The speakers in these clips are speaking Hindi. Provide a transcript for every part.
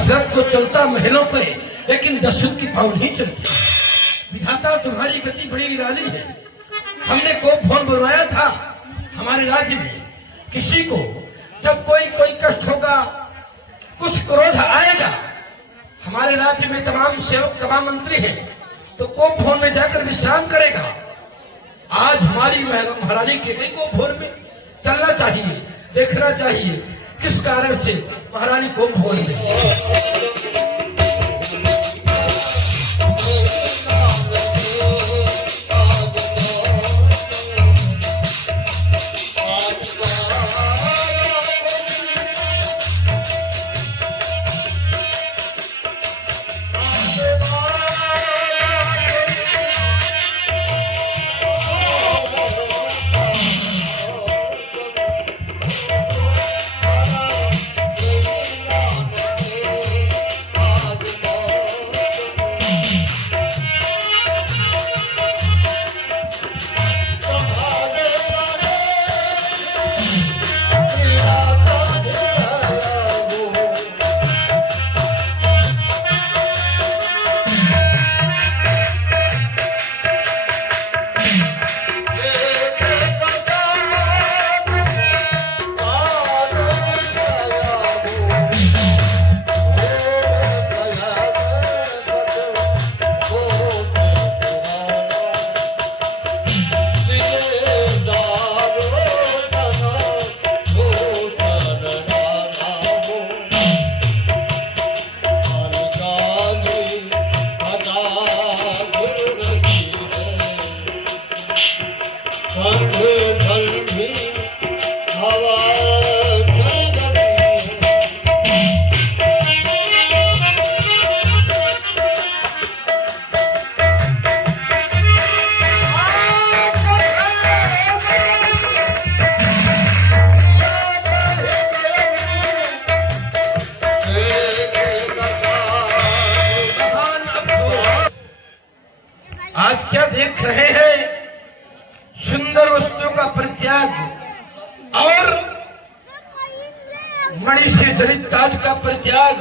दशरथ को चलता महलों के, लेकिन दशरथ की पाँव नहीं चलती। विधाता तुम्हारी गति बड़ी निराली है। हमने कोप भवन बुलवाया था हमारे राज्य में। किसी को जब कोई कष्ट होगा, कुछ क्रोध आएगा, हमारे राज्य में तमाम सेवक तमाम मंत्री हैं, तो कोप भवन में जाकर विश्राम करेगा। आज हमारी महारानी के कई कोप भवन में चलना चाहिए, देखना चाहिए किस कारण से महारानी कोप भवन में। आज क्या देख रहे हैं? सुंदर वस्तुओं का परित्याग और मणि से जड़ित ताज का परित्याग।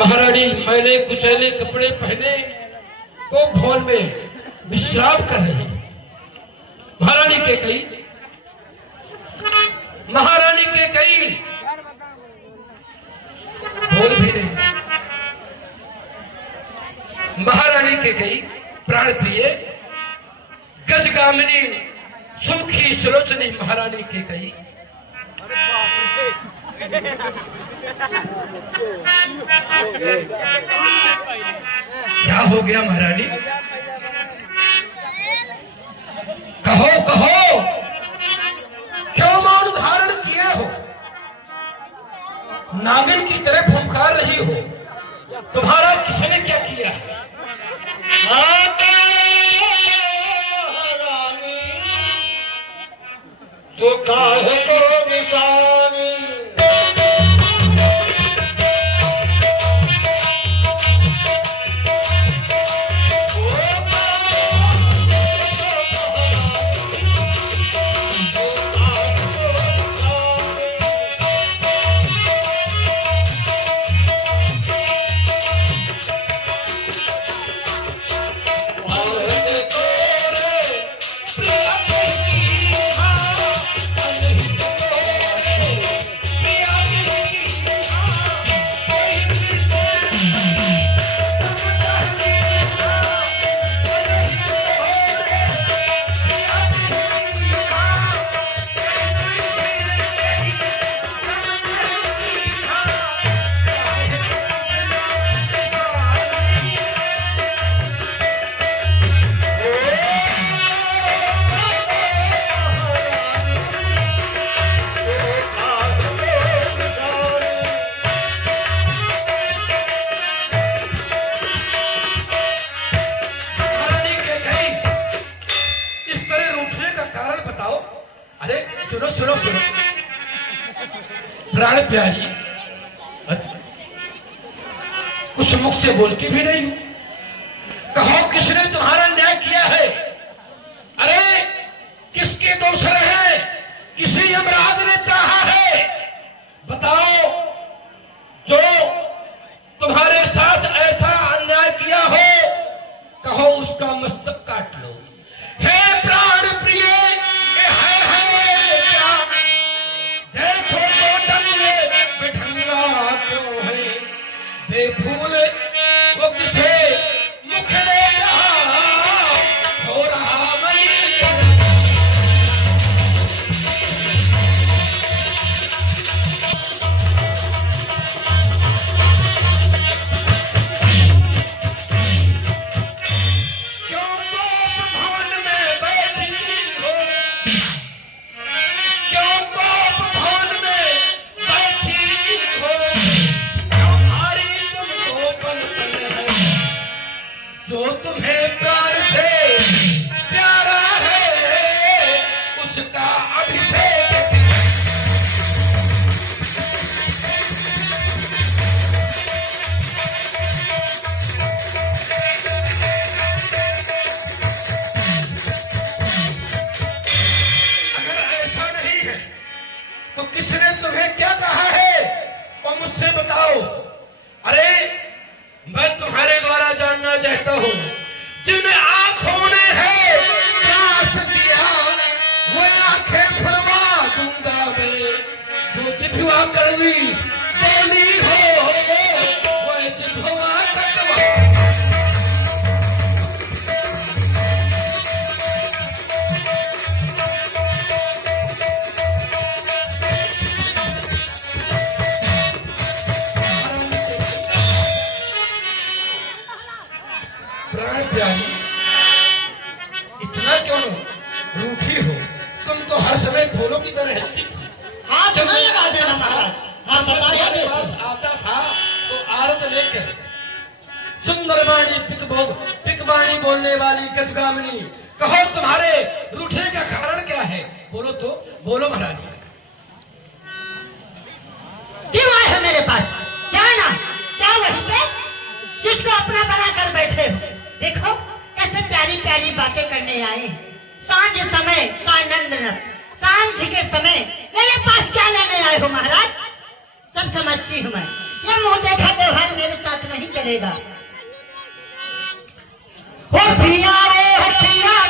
महारानी मैले कुचैले कपड़े पहने कोप भवन में विश्राम कर रही। महारानी के कई बोल भी नहीं। महारानी के कई प्राण प्रिय गजगामिनी सुमुखी सुलोचनी महारानी के कई क्या हो गया महारानी? कहो कहो, क्यों मौन धारण किए हो? नागिन की तरह फुंकार रही हो। तुम्हारा किसने क्या किया? तो काहे को निशानी प्राण प्यारी, कुछ मुख से बोल के भी नहीं। कहो किसने तुम्हारा न्याय किया है? अरे किसके दोष है? किसी यमराज ने चाहा है? बताओ कहो, जिन आंखों ने है प्यास दिया वो आंखें फड़वा दूंगा मैं, जो जिभवा कड़वी बोली हो वो जिभवा कटवा। प्राण प्यारी, इतना क्यों रूठी हो? तुम तो हर समय फूलों की तरह हंसती थी। हाथ न लगा देना महाराज, हाँ बताया मेरे पास आता था तो आरत लेकर सुंदर वाणी पिकवाणी बोलने वाली गजगामिनी, कहो तुम्हारे रूठने का कारण क्या है? बोलो तो बोलो महारानी। क्यों आए हो मेरे पास? क्या ना क्या वहीं पे जिसको अपना बना कर बैठे हो? देखो कैसे प्यारी प्यारी बातें करने आए। सांझ समय सानंद न, सांझ के समय मेरे पास क्या लेने आए हो महाराज? सब समझती हूँ मैं, ये मुंह देखा व्यवहार मेरे साथ नहीं चलेगा। हो पिया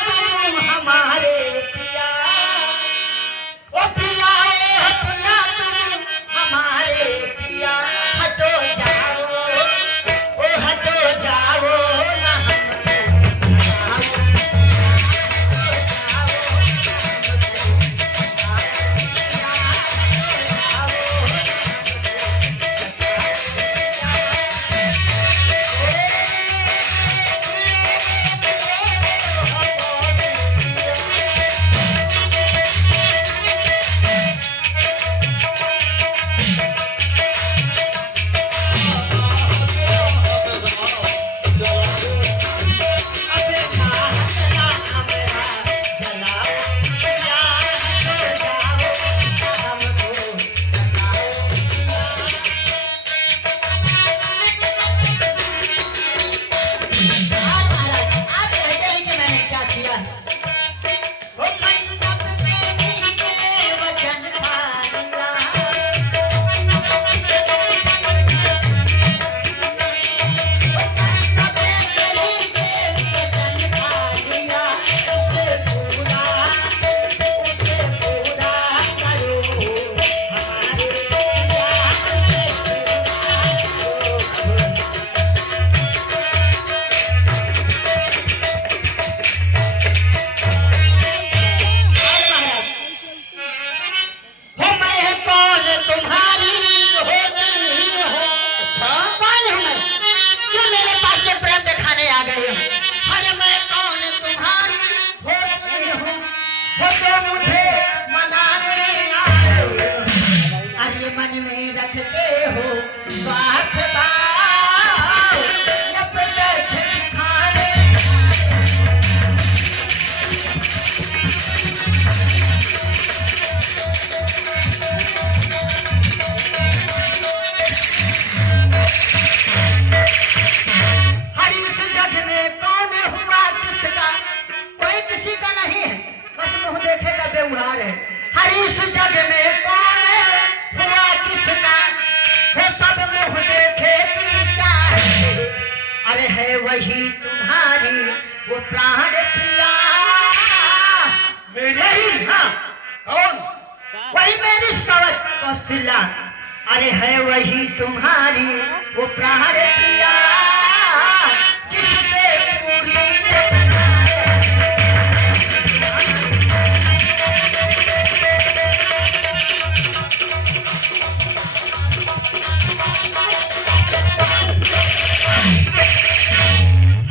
तुम हमारे पिया, ओ पिया तुम हमारे पिया, हटो जाओ ओ हटो जाओ ना उड़ा रहे। हर इस जग में कौन हुआ किसका, वो सब मुँह देखे की चाहे, अरे है वही तुम्हारी वो प्राण प्रिया मेरी। हाँ कौन? वही मेरी सवत कौशल्या, अरे है वही तुम्हारी वो प्राण प्रिया, जिससे पूरी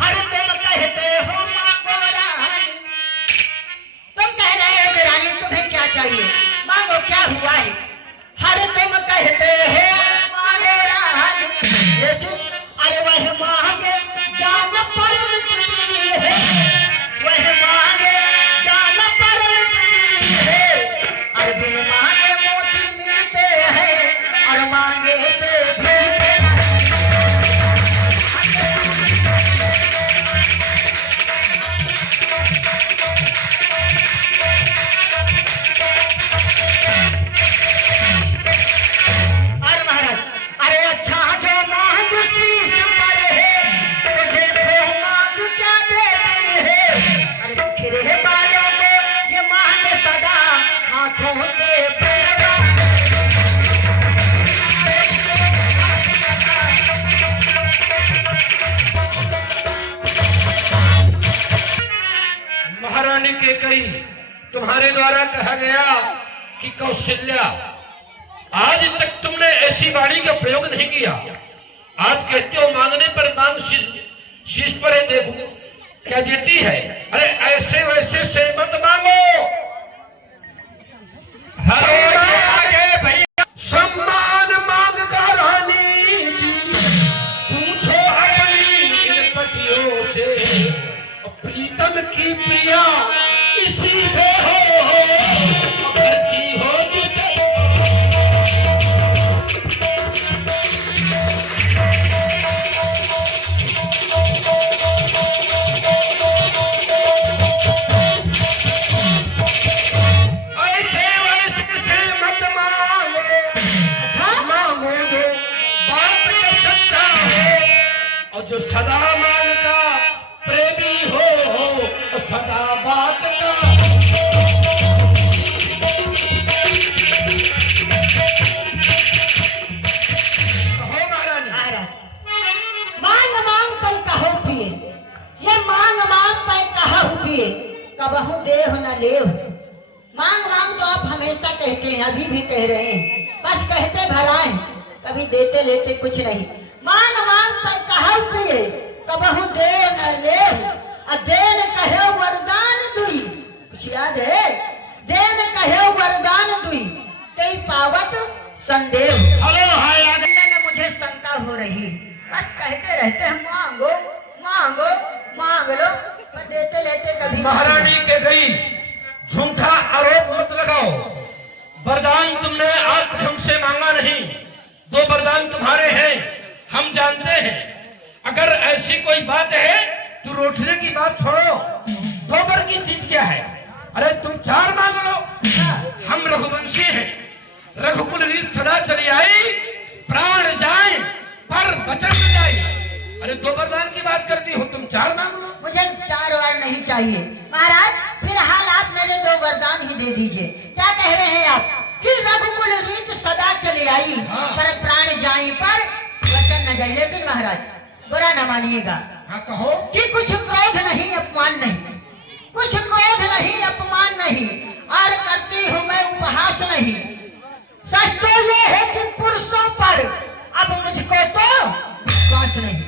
हर तुम कहते हो मांगो रानी, तुम कह रहे हो कि रानी तुम्हें क्या चाहिए, मांगो क्या हुआ है। हर तुम कहते हो मांगो रानी, लेकिन अरे वह मांगे जान पर मिटती है, वह मांगे जान पर मिटती है। अरे बिन मांगे मोती मिलते हैं और मांगे से भी शीश पर है तो देखो मां कहा गया कि कौशल्या, आज तक तुमने ऐसी वाणी का प्रयोग नहीं किया। आज कहते हो मांगने पर मांग शीश पर है, देखो क्या देती है। अरे ऐसे वैसे से मत मांगो। आगे भैया सम्मान मांग का रानी जी, पूछो अपनी इन पतियों से, प्रीतम की प्रिया इसी से हो, भरती हो जिसे। ऐसे वैसे से मत मांगो, अच्छा मांगोगे बात का सच्चा हो, और जो सदा मान का प्रेमी हो, और सदा बात का। कहो महारानी। महाराज, मांग मांग पर कहो पिए, ये मांग मांग पर कहो पिए, कबहू देह न लेव। मांग मांग तो आप हमेशा कहते हैं, अभी भी कह रहे हैं, बस कहते भराएं, कभी देते लेते कुछ नहीं। मांग मांग पर कहो पिए, कबहू देह न लेव। देन कहे वरदान दुई, कुछ याद है? देन कहे वरदान दुई, कई पावत संदेह। हेलो हाय में मुझे शंका हो रही, बस कहते रहते हैं मांगो मांगो मांग लो, पर देते लेते कभी। महारानी के गई, झूठा आरोप मत लगाओ। वरदान तुमने आज तक हमसे मांगा नहीं, दो वरदान तुम्हारे हैं, हम जानते हैं। अगर ऐसी कोई बात है तो रोटने की बात छोड़ो, दोबर की चीज क्या है? अरे तुम चार मांग लो। हम रघुवंशी हैं, रघुकुल रीत सदा चली आई, प्राण जाए पर वचन न जाए। अरे दो वरदान की बात करती हो, तुम चार मांग लो। मुझे चार वार नहीं चाहिए महाराज, फिलहाल आप मेरे दो वरदान ही दे दीजिए। क्या कह रहे हैं आप कि रघुकुल रीत सदा चली आई, पर प्राण जाए पर वचन न जाए। लेकिन महाराज बुरा न मानिएगा, हाँ कहो। कि कुछ क्रोध नहीं अपमान नहीं, कुछ क्रोध नहीं अपमान नहीं, और करती हूँ मैं उपहास नहीं। सच तो ये है कि पुरुषों पर अब मुझको तो विश्वास नहीं।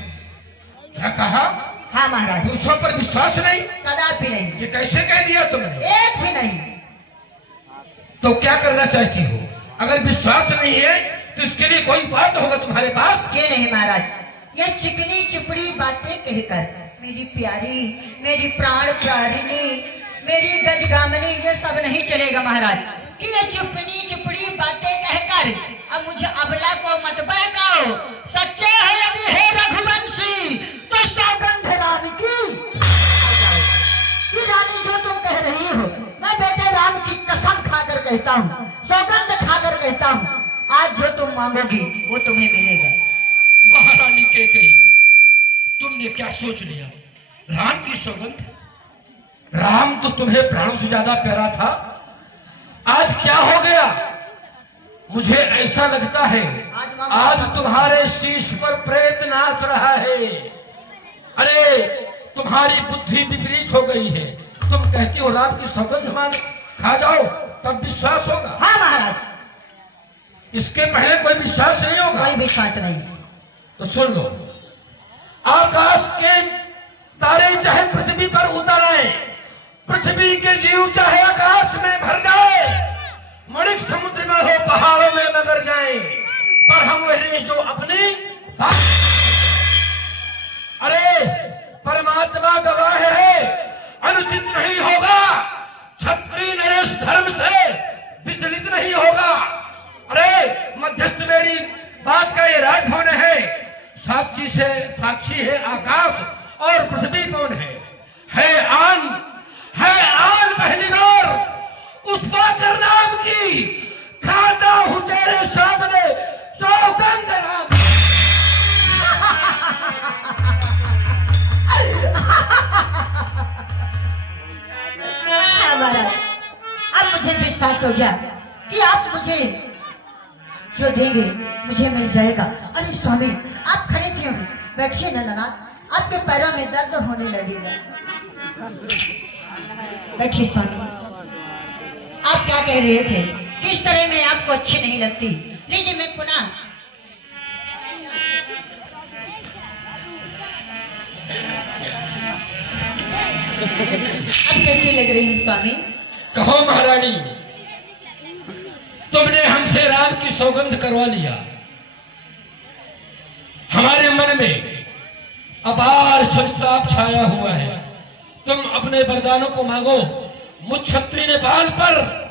क्या कहा? हाँ महाराज, पुरुषों पर विश्वास नहीं? कदापि नहीं, ये कैसे कह दिया तुमने? एक भी नहीं। तो क्या करना चाहती हो? अगर विश्वास नहीं है तो इसके लिए कोई बात होगा तुम्हारे पास? ये नहीं महाराज, ये चिकनी चिपड़ी बातें कहकर मेरी प्यारी, मेरी प्राण प्यारिनी, मेरी गजगामनी, ये सब नहीं चलेगा महाराज। कि ये चिकनी चिपड़ी बातें कहकर अब मुझे अबला को मत बहकाओ। सच्चे है यदि है रघुवंशी तो सौगंध राम की। कि रानी जो तुम कह रही हो, मैं बेटे राम की कसम खाकर कहता हूँ, सौगंध खाकर कहता हूँ, आज जो तुम मांगोगी वो तुम्हें मिलेगा। महारानी के कही, तुमने क्या सोच लिया? राम की सौगंध? राम तो तुम्हें प्राणों से ज्यादा प्यारा था, आज क्या हो गया? मुझे ऐसा लगता है आज तुम्हारे शीश पर प्रेत नाच रहा है। अरे तुम्हारी बुद्धि विपरीत हो गई है। तुम कहती हो राम की सौगंध मान खा जाओ तब विश्वास होगा। हाँ महाराज, इसके पहले कोई विश्वास नहीं होगा। कोई विश्वास नहीं। तो सुन लो, आकाश के तारे चाहे पृथ्वी पर उतर आए, पृथ्वी के जीव चाहे आकाश में भर जाए, मणिक समुद्र में हो पहाड़ों में मगर जाए, पर हम वही जो अपनी बात। अरे परमात्मा गवाह है, अनुचित नहीं होगा, क्षत्रिय नरेश धर्म से विचलित नहीं होगा। अरे मध्यस्थ मेरी बात का ये राजभवन है, साक्षी है आकाश और पृथ्वी कौन है आन पहली बार उस पाकर नाम की खाता हूं तेरे सामने सौगंध राम। महाराज, अब मुझे विश्वास हो गया कि आप मुझे जो देंगे मुझे मिल जाएगा। अरे स्वामी, आप खड़े क्यों हैं? बैठिए ना नाना, आपके पैरों में दर्द होने लगेगा। बैठिए स्वामी, आप क्या क्या कह रहे थे कि इस तरह मैं आपको अच्छी नहीं लगती। लीजिए मैं पुनः अब कैसी लग रही है स्वामी? कहो महारानी, तुमने हमसे राम की सौगंध करवा लिया, हमारे मन में अपार संताप छाया हुआ है। तुम अपने वरदानों को मांगो, मुझ क्षत्रिय नेपाल पर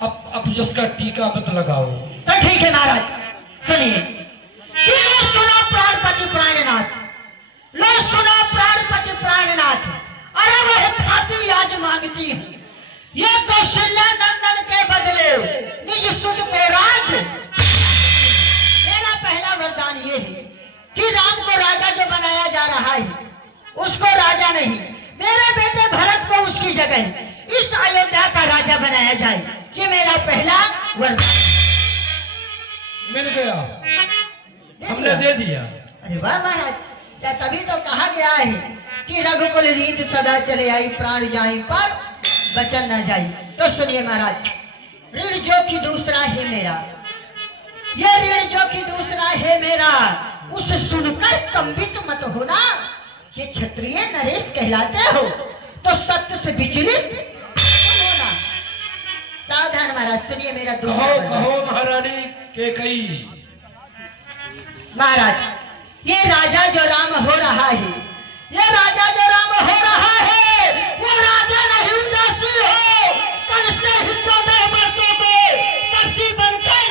अब जिसका टीका मत लगाओ। तो ठीक है महाराज, सुनिए। लो सुनो प्राणपति प्राणनाथ, लो सुनो प्राणपति प्राणनाथ, अरे वह खाती आज मांगती हूँ ये कौशल्या नंदन के बदले निज सुध को राज। मेरा पहला वरदान ये है कि राम को राजा जो बनाया जा रहा है उसको राजा नहीं, मेरे बेटे भरत को उसकी जगह इस अयोध्या का राजा बनाया जाए। ये मेरा पहला वरदान। मिल गया, हमने दे दिया। अरे वाह महाराज, क्या तभी तो कहा गया है कि रघुकुल रीत सदा चले आई, प्राण जाई पर बचन न जाई। तो सुनिए महाराज, ऋण जो कि दूसरा है मेरा, ये ऋण जो कि दूसरा है मेरा, उसे सुनकर कंबित मत होना। ये क्षत्रिय नरेश कहलाते हो तो सत्य से विचलित होना। सावधान महाराज, सुनिए मेरा दूसरा कहो वरदान। कहो महारानी के कई। महाराज, ये राजा जो राम हो रहा है, ये राजा जो राम हो रहा है, वो राजा नहीं उदासी हो। कल से ही 14 वर्षों को दासी बनकर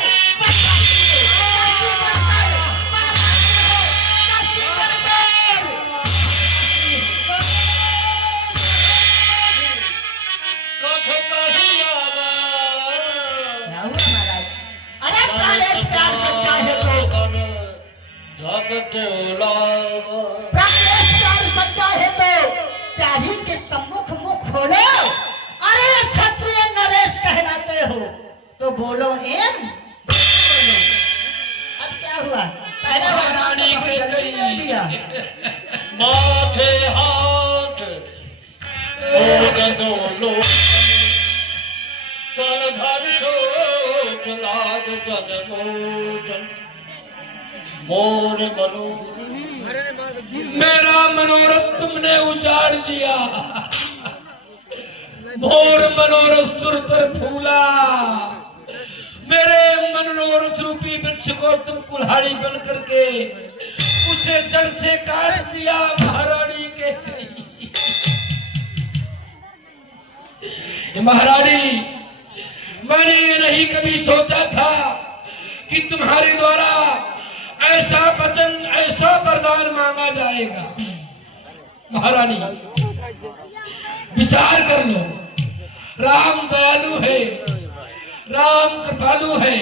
महाराज, अरे प्राणेश प्यार सच्चा है तो प्राणेश प्यार सच्चा है तो प्यारी के सम्मुख मुख खोलो। अरे क्षत्रिय नरेश कहलाते हो तो बोलो एम बोलो। अब क्या हुआ? पहला वरदान तो बहुत जल्दी दे दिया। माथे हाथ दो तल घर सोच लाग बदलोचन मोर मनो। मेरा मनोरथ तुमने उजाड़ दिया, मोर मनोरथ सुर पर फूला। मेरे मनोरथ रूपी वृक्ष को तुम कुल्हाड़ी बन करके उसे जड़ से काट दिया महारानी के। महारानी, मैंने ये नहीं कभी सोचा था कि तुम्हारे द्वारा ऐसा वचन, ऐसा वरदान मांगा जाएगा। महारानी, विचार कर लो, राम दयालु है, राम कृपालु है,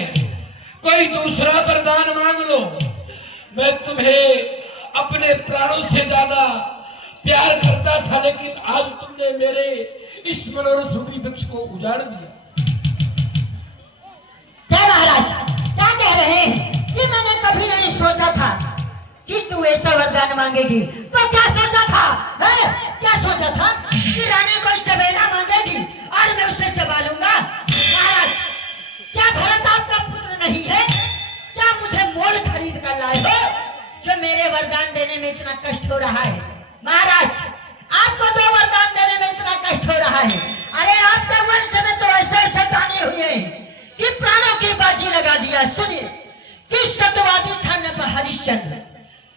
कोई दूसरा वरदान मांग लो। मैं तुम्हें अपने प्राणों से ज्यादा प्यार करता था, लेकिन आज तुमने मेरे इस मनोरथ रूपी वृक्ष को उजाड़ दिया। क्या महाराज, क्या कह रहे हैं कि मैंने कभी नहीं सोचा था कि तू ऐसा वरदान मांगेगी। तो क्या सोचा था? क्या सोचा था कि रानी को चबेना मांगेगी और मैं उसे चबा लूंगा? महाराज, क्या भरत आपका पुत्र नहीं है? क्या मुझे मोल खरीद कर लाए हो जो मेरे वरदान देने में इतना कष्ट हो रहा है? महाराज, आपको 2 वरदान देने में इतना कष्ट हो रहा है। अरे आपके वंश में तो ऐसे ऐसे दाने हुए कि प्राणों की बाजी लगा दिया। सुनिए कि सत्यवादी था नप हरिश्चंद्र,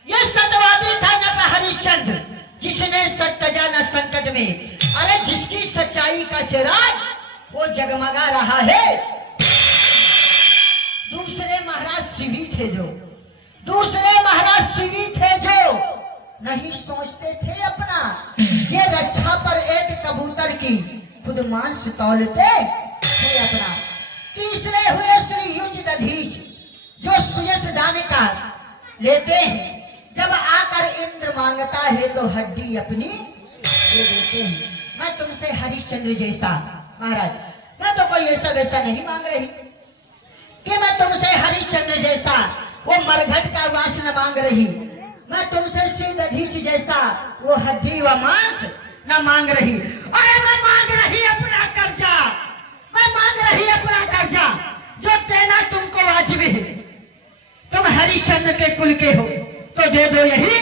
ये सत्यवादी था नप हरिश्चंद्र, जिसने सत्तजा न संकट में, अरे जिसकी सच्चाई का चिराग वो जगमगा रहा है। दूसरे महाराज शिवी थे जो, दूसरे महाराज शिवी थे जो नहीं सोचते थे अपना, ये रक्षा पर एक कबूतर की खुद मांस तौलते थे अपना। तीसरे हुए श्री युज दधीच, जो सुयस दाने का लेते हैं, जब आकर इंद्र मांगता है तो हड्डी अपनी दे देते हैं। मैं तुमसे हरिश्चंद्र जैसा, महाराज मैं तो कोई ऐसा वैसा नहीं मांग रही कि मैं तुमसे हरिश्चंद्र जैसा वो मरघट का वास न मांग रही, मैं तुमसे सिद्धीच जैसा वो हड्डी व मांस न मांग रही। अरे मैं मांग रही अपना कर्जा, मैं मांग रही अपना दर्जा जो देना तुमको वाजिब है। तुम हरिश्चंद्र के कुल के हो तो दे दो, यही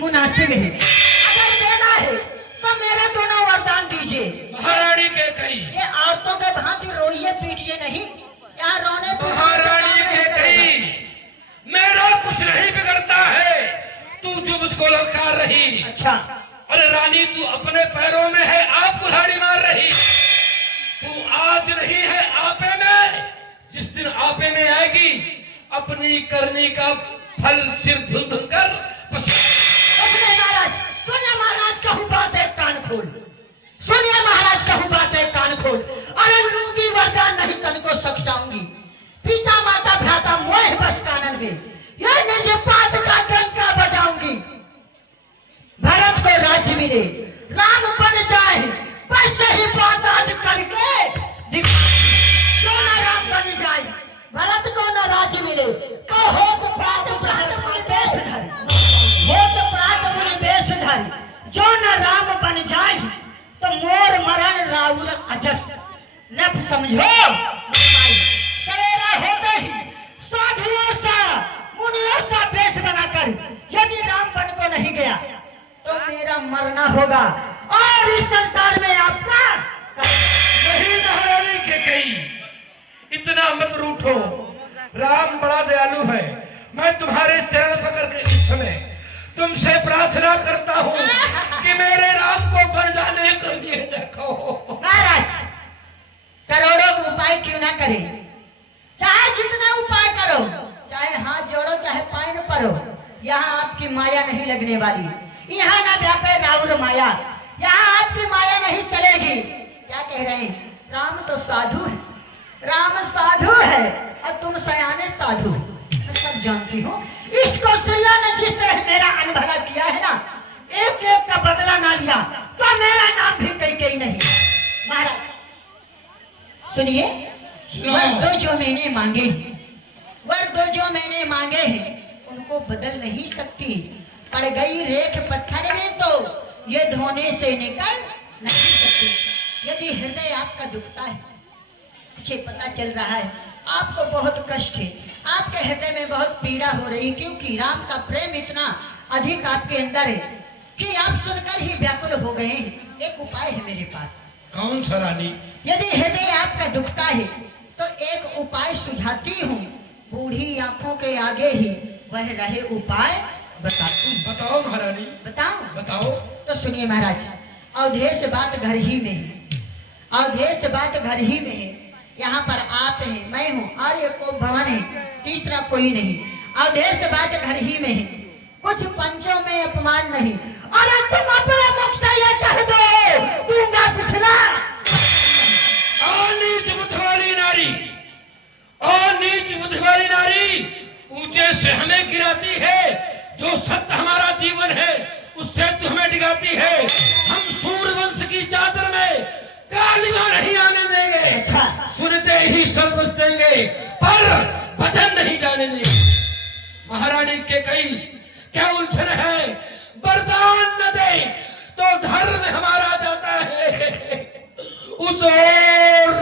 मुनासिब है। अगर देना है तो मेरे दोनों वरदान दीजिए। महारानी के कई, ये औरतों के भांति रोइए पीटिए नहीं, यहाँ रोने पीटने से महारानी काम नहीं के चलेगा। कई, मेरा कुछ नहीं बिगड़ता है, तू जो मुझको ललकार रही। अच्छा, अरे रानी तू अपने पैरों में है, आप कुल्हाड़ी मार रही। तू आज नहीं है आपे में, जिस दिन आपे में आएगी अपनी करनी का फल सिर धुल धुल कर महाराज सुनिए, महाराज कहूँ बात है कान खोल, सुनिए महाराज कहूँ बात है कान खोल। अरे लूंगी वरदान नहीं तन को सक जाऊंगी, पिता माता भ्राता मोह बस कानन में, यह निज पात का डंका बजाऊंगी। भरत को राज्य मिले, राम बन जाए, बस यही बात आज करके दिखा। क्यों ना राम बन जाए, भरत को न राज्य मिले, तो होत प्रात जहत मुनि बेश धर, होत प्रात मुनि बेश धर, जो न राम बन जाए, तो मोर मरण राउर अजस नभ समझो। सवेरा होते ही साधुओं सा मुनियों सा बेश बनाकर यदि राम बन को नहीं गया तो मेरा मरना होगा और इस संसार में आपका नहीं। महारानी के कई, इतना मत रूठो, राम बड़ा दयालु है। मैं तुम्हारे चरण पकड़ के इस समय तुमसे प्रार्थना करता हूँ कि मेरे राम को बन जाने के लिए देखो। महाराज करोड़ों उपाय क्यों ना करें, चाहे जितना उपाय करो, चाहे हाथ जोड़ो चाहे पाय न पड़ो, यहाँ आपकी माया नहीं लगने वाली। यहाँ ना व्यापे राउर माया, यहाँ आपकी माया नहीं चलेगी। क्या कह रहे हैं, राम तो साधु है, राम साधु है और तुम सयाने साधु। मैं सब जानती हूँ, इसको सिल्ला ने जिस तरह मेरा अनभला किया है ना, एक एक का बदला ना लिया तो मेरा नाम भी कई नहीं। महाराज सुनिए, वर दो जो मैंने मांगे, वर दो जो मैंने मांगे हैं उनको बदल नहीं सकती। पड़ गई रेख पत्थर में तो ये धोने से निकल नहीं सकती। यदि हृदय आपका दुखता है, मुझे पता चल रहा है आपको बहुत कष्ट है, आपके हृदय में बहुत पीड़ा हो रही, क्योंकि राम का प्रेम इतना अधिक आपके अंदर है कि आप सुनकर ही व्याकुल हो गए हैं। एक उपाय है मेरे पास। कौन सा रानी? यदि हृदय आपका दुखता है तो एक उपाय सुझाती हूँ, बूढ़ी आंखों के आगे ही वह रहे उपाय बताती हूँ। बताओ महारानी, बताओ बताओ। तो सुनिए महाराज, अवधेश बात घर ही में है, अवधेश बात घर ही में है। यहाँ पर आप हैं, मैं हूँ और ये को भवन है, तीसरा कोई नहीं। अवधेश बात घर ही में है, कुछ पंचों में अपमान नहीं। अरे तुम अपने मुख से ये कह दो दूंगा पिछला। नीच बुद्ध वाली नारी, नीच बुद्ध वाली नारी ऊंचे से हमें गिराती है, जो सत्य हमारा जीवन है उससे तू हमें डिगाती है। हम सूर्यवंश की चादर में कालिमा नहीं आने देंगे। अच्छा, सुनते ही सर्वस देंगे पर वचन नहीं जाने देंगे। महारानी के कई क्या उलझन है, वरदान न दे तो धर्म हमारा जाता है। उस ओर